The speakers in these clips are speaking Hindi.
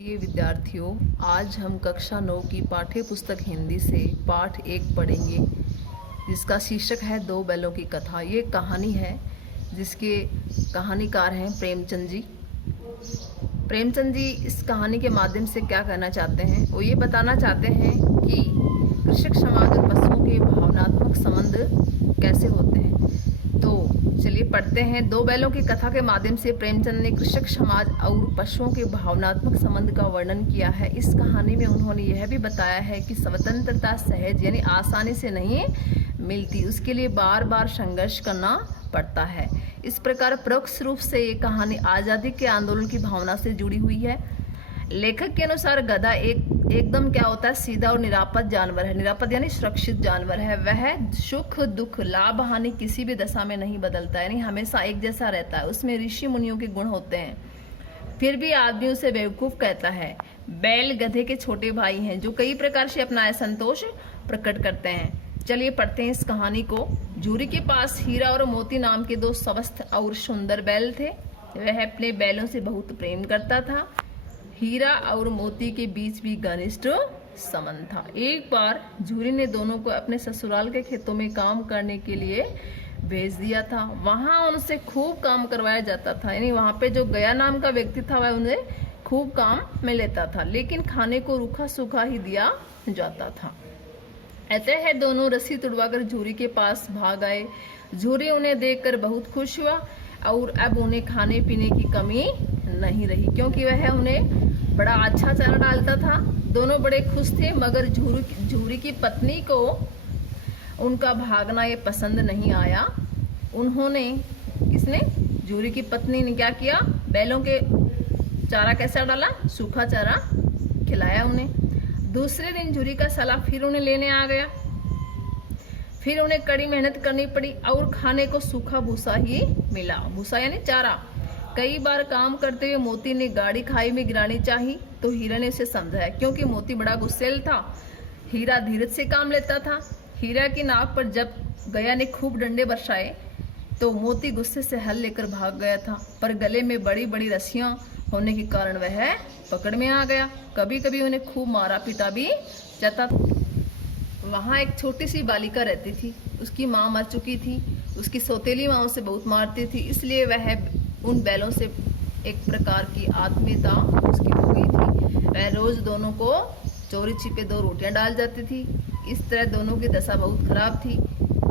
ये विद्यार्थियों, आज हम कक्षा 9 की पाठ्य पुस्तक हिंदी से पाठ 1 पढ़ेंगे, जिसका शीर्षक है दो बैलों की कथा। ये कहानी है जिसके कहानीकार हैं प्रेमचंद जी। प्रेमचंद जी इस कहानी के माध्यम से क्या कहना चाहते हैं, वो ये बताना चाहते हैं कि कृषक समाज और पशुओं के भावनात्मक संबंध कैसे होते हैं। तो चलिए पढ़ते हैं। दो बैलों की कथा के माध्यम से प्रेमचंद ने कृषक समाज और पशुओं के भावनात्मक संबंध का वर्णन किया है। इस कहानी में उन्होंने यह भी बताया है कि स्वतंत्रता सहज यानी आसानी से नहीं मिलती, उसके लिए बार बार संघर्ष करना पड़ता है। इस प्रकार परोक्ष रूप से ये कहानी आज़ादी के आंदोलन की भावना से जुड़ी हुई है। लेखक के अनुसार गधा एकदम क्या होता है, सीधा और निरापद जानवर है। निरापद यानी सुरक्षित जानवर है। वह सुख दुख लाभ हानि किसी भी दशा में नहीं बदलता, यानी हमेशा एक जैसा रहता है। उसमें ऋषि मुनियों के गुण होते हैं, फिर भी आदमी उसे बेवकूफ कहता है। बैल गधे के छोटे भाई हैं जो कई प्रकार से अपना असंतोष प्रकट करते हैं। चलिए पढ़ते हैं इस कहानी को। झूरी के पास हीरा और मोती नाम के दो स्वस्थ और सुंदर बैल थे। वह अपने बैलों से बहुत प्रेम करता था। हीरा और मोती के बीच भी घनिष्ठ संबंध था। एक बार झूरी ने दोनों को अपने ससुराल के खेतों में काम करने के लिए भेज दिया था। वहां उनसे खूब काम करवाया जाता था, यानी वहां पे जो गया नाम का व्यक्ति था वह उन्हें खूब काम में लेता था, लेकिन खाने को रूखा सूखा ही दिया जाता था। अतः दोनों रस्सी तुड़वाकर झूरी के पास भाग आए। झूरी उन्हें देखकर बहुत खुश हुआ और अब उन्हें खाने पीने की कमी नहीं रही, क्योंकि वह उन्हें बड़ा अच्छा चारा डालता था। दोनों बड़े खुश थे, मगर झूरी की पत्नी को उनका भागना ये पसंद नहीं आया। किसने, झूरी की पत्नी ने क्या किया, बैलों के चारा कैसा डाला, सूखा चारा खिलाया उन्हें। दूसरे दिन झूरी का साला फिर उन्हें लेने आ गया। फिर उन्हें कड़ी मेहनत करनी पड़ी और खाने को सूखा भूसा ही मिला। भूसा यानी चारा। कई बार काम करते हुए मोती ने गाड़ी खाई में गिरानी चाही, तो हीरा ने उसे समझाया, क्योंकि मोती बड़ा गुस्सैल था। हीरा धीरज से काम लेता था। हीरा की नाक पर जब गया ने खूब डंडे बरसाए तो मोती गुस्से से हल लेकर भाग गया था, पर गले में बड़ी बड़ी रस्सियां होने के कारण वह पकड़ में आ गया। कभी कभी उन्हें खूब मारा पीटा भी जाता। वहाँ एक छोटी सी बालिका रहती थी। उसकी माँ मर चुकी थी। उसकी सौतेली माँ उसे बहुत मारती थी, इसलिए वह उन बैलों से एक प्रकार की आत्मीयता उसकी हो गई थी। वह रोज दोनों को चोरी छिपे 2 रोटियां डाल जाती थी। इस तरह दोनों की दशा बहुत खराब थी,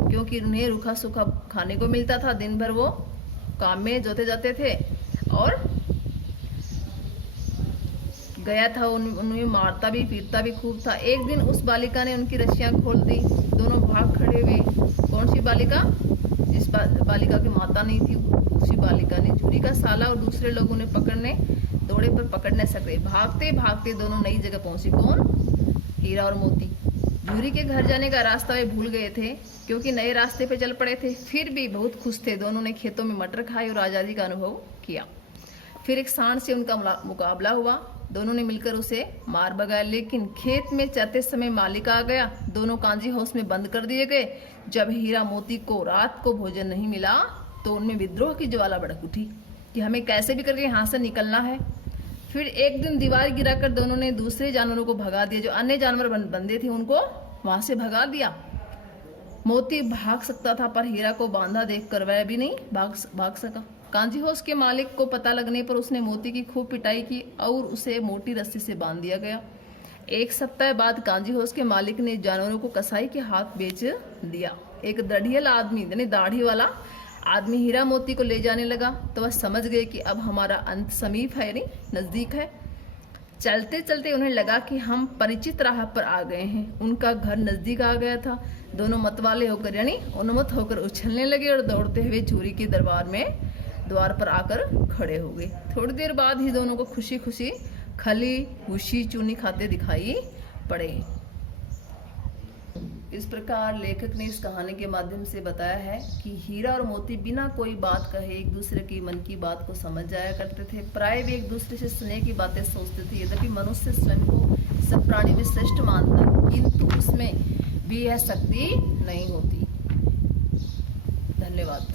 क्योंकि उन्हें रूखा सूखा खाने को मिलता था। दिन भर वो काम में जोते जाते थे और गया था उन्हें मारता भी पीटता भी खूब था। एक दिन उस बालिका ने उनकी रस्सियां खोल दी। दोनों भाग खड़े हुए। कौन सी बालिका? जिस बालिका की माता नहीं थी, उसी बालिका ने। झूरी का साला और दूसरे लोग उन्हें पकड़ने दौड़े, पर पकड़ न सके। भागते भागते दोनों नई जगह पहुंचे। कौन? हीरा और मोती। झूरी के घर जाने का रास्ता वे भूल गए थे, क्योंकि नए रास्ते पे चल पड़े थे। फिर भी बहुत खुश थे। दोनों ने खेतों में मटर खाए और आज़ादी का अनुभव किया। फिर एक सांड से उनका मुकाबला हुआ। दोनों ने मिलकर उसे मार भगाया, लेकिन खेत में चरते समय मालिक आ गया। दोनों कांजी हाउस में बंद कर दिए गए। जब हीरा मोती को रात को भोजन नहीं मिला तो उनमें विद्रोह की ज्वाला भड़क उठी कि हमें कैसे भी करके यहाँ से निकलना है। फिर एक दिन दीवार गिराकर दोनों ने दूसरे जानवरों को भगा दिया। जो अन्य जानवर बंदे थे उनको वहां से भगा दिया। मोती भाग सकता था, पर हीरा को बांधा देखकर वह भी नहीं भाग सका। कांजी हाउस के मालिक को पता लगने पर उसने मोती की खूब पिटाई की और उसे मोटी रस्सी से बांध दिया गया। 1 सप्ताह बाद कांजी हाउस के मालिक ने जानवरों को कसाई के हाथ बेच दिया। एक दढ़ियल आदमी यानी दाढ़ी वाला आदमी हीरा मोती को ले जाने लगा, तो वह समझ गए कि अब हमारा अंत समीप है, यानी नजदीक है। चलते चलते उन्हें लगा कि हम परिचित राह पर आ गए हैं। उनका घर नजदीक आ गया था। दोनों मतवाले होकर यानी उन्मत्त होकर उछलने लगे और दौड़ते हुए झूरी के द्वार पर आकर खड़े हो गए। थोड़ी देर बाद ही दोनों को खुशी खुशी खली भूसी चूनी खाते दिखाई पड़े। इस प्रकार लेखक ने इस कहानी के माध्यम से बताया है कि हीरा और मोती बिना कोई बात कहे एक दूसरे की मन की बात को समझ जाया करते थे। प्राय वे एक दूसरे से स्नेह की बातें सोचते थे। यद्यपि मनुष्य स्वयं को सब प्राणी में श्रेष्ठ मानता, किंतु उसमें भी यह शक्ति नहीं होती। धन्यवाद।